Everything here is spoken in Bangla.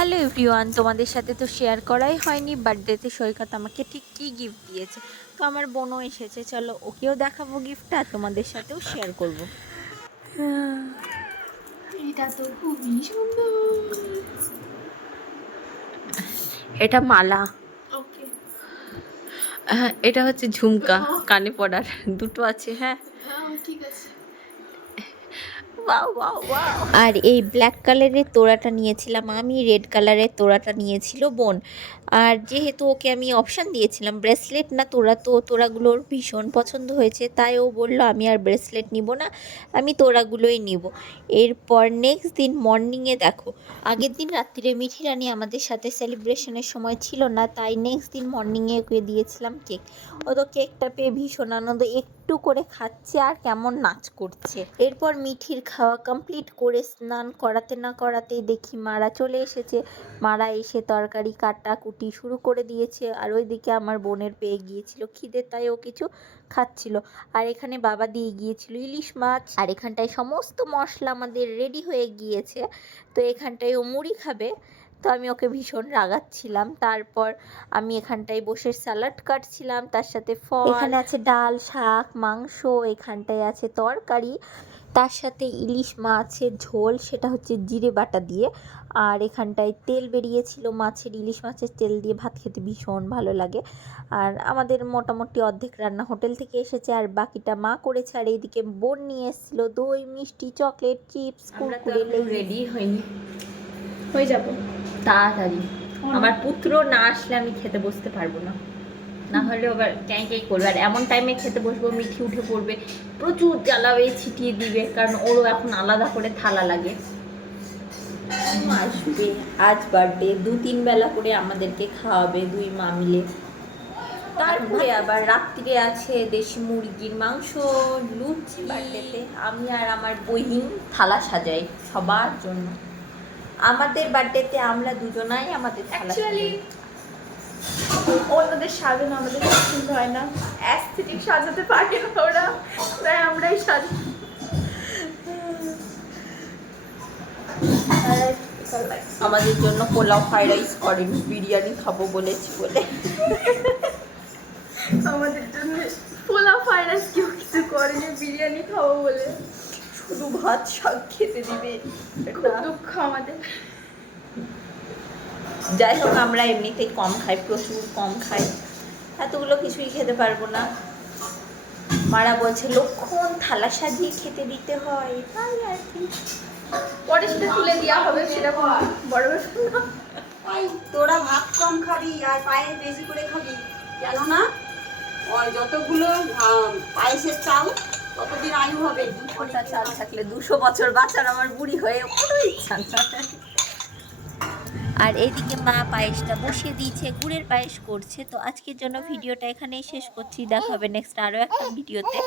হ্যালো এভরিওয়ান, তোমাদের সাথে তো শেয়ার করাই হয়নি বার্থডেতে সৈকত আমাকে ঠিক কী গিফট দিয়েছে। তো আমার বোনও এসেছে, চলো ওকেও দেখাবো গিফটটা, তোমাদের সাথেও শেয়ার করব। এটা তো খুবই সুন্দর। এটা মালা, ওকে, এটা হচ্ছে ঝুমকা, কানে পড়ার দুটো আছে। হ্যাঁ, হ্যাঁ ঠিক আছে। Wow wow wow. আর এই ব্ল্যাক কালারের তোড়াটা নিয়েছিলাম আমি, রেড কালারের তোড়াটা নিয়েছিল বোন। আর যেহেতু ওকে আমি অপশান দিয়েছিলাম ব্রেসলেট না তোড়া, তো তোড়াগুলোর ভীষণ পছন্দ হয়েছে, তাই ও বলল আমি আর ব্রেসলেট নিব না, আমি তোড়াগুলোই নিব। এরপর নেক্সট দিন মর্নিংয়ে দেখো, আগের দিন রাত্রিরে মিঠি রানী আমাদের সাথে সেলিব্রেশনের সময় ছিল না, তাই নেক্সট দিন মর্নিংয়ে ওকে দিয়েছিলাম কেক। ও তো কেকটা পেয়ে ভীষণ আনন্দ, একটু করে খাচ্ছে আর কেমন নাচ করছে। এরপর মিঠির খাওয়া কমপ্লিট করে স্নান করাতে না করাতেই দেখি মারা চলে এসেছে। মারা এসে তরকারি কাটা কুটি শুরু করে দিয়েছে, আর ওইদিকে আমার বোনের পেয়ে গিয়েছিল খিদে, তাই ও কিছু খাচ্ছিল। আর এখানে বাবা দিয়ে গিয়েছিল ইলিশ মাছ, আর এখানটায় সমস্ত মশলা আমাদের রেডি হয়ে গিয়েছে। তো এখানটায় ও মুড়ি খাবে, তো আমি ওকে ভীষণ রাগাচ্ছিলাম। তারপর আমি এখানটায় বসে স্যালাড কাটছিলাম, তার সাথে ফল, এখানে আছে ডাল শাক মাংস, এখানটায় আছে তরকারি, তার সাথে ইলিশ মাছের ঝোল, সেটা হচ্ছে জিরে বাটা দিয়ে। আর এখানটায় তেল বেরিয়েছিল মাছের, ইলিশ মাছের তেল দিয়ে ভাত খেতে ভীষণ ভালো লাগে। আর আমাদের মোটামুটি অর্ধেক রান্না হোটেল থেকে এসেছে, আর বাকিটা মা করেছে। আর এইদিকে বোন নিয়ে এসেছিলো দই মিষ্টি চকলেট চিপস কুরকুরে। রেডি হয়নি, হয়ে যাব তাড়াতাড়ি। আমার পুত্র না আসলে আমি খেতে বসতে পারবো না, না হলে আবার ক্যাঁ ক্যাঁ করবে। আর এমন টাইমে খেতে বসবো মিঠি উঠে পড়বে, প্রচুর জ্বালাবে, ছিটিয়ে দিবে, কারণ ওরও এখন আলাদা করে থালা লাগে। আসবে আজ বার্থডে, 2-3 বেলা করে আমাদেরকে খাওয়াবে দুই মা মিলে। তারপরে আবার রাত্রিরে আছে দেশি মুরগির মাংস, লুচি। বার্থডেতে আমি আর আমার বহিন থালা সাজাই সবার জন্য। আমাদের বার্থডেতে আমরা দুজনাই আমাদের থালা সাজাই। অন্যদের সাজানো আমাদের পছন্দ হয় না, অ্যাস্থেটিক সাজাতে পারে না ওরা, তাই আমরাই সাজি। আমাদের জন্য পোলাও ফ্রাইড রাইস করেন, বিরিয়ানি খাবো বলেছি বলে। আমাদের জন্য পোলাও ফ্রাইড রাইস কেউ কিছু করেনি, বিরিয়ানি খাবো বলে শুধু ভাত শাক খেতে দিবে, খুব দুঃখ আমাদের। যাই হোক, আমরা এমনিতেই কম খাই, প্রচুর কম খাই, এতগুলো কিছুই খেতে পারবো না। মারা বলছে লক্ষণ থালা সাজিয়ে খেতে দিতে হয়, তাই আর কি। পরে সেটা তুলে দেওয়া হবে, সেটা বড় ব্যাপার না। তোরা ভাত কম খাবি আর পায়েস বেশি করে খাবি, কেননা ওই যতগুলো পায়েসের চাল ততদিন আয়ু হবে। 200টা চাল থাকলে 200 বছর বাঁচার আমার বুড়ি হয়ে কোনো ইচ্ছা না। আর এইদিকে মা পায়েসটা বসিয়ে দিয়েছে, গুড়ের পায়েস করছে। তো আজকের জন্য ভিডিওটা এখানেই শেষ করছি, দেখা হবে নেক্সট আরও একটা ভিডিওতে।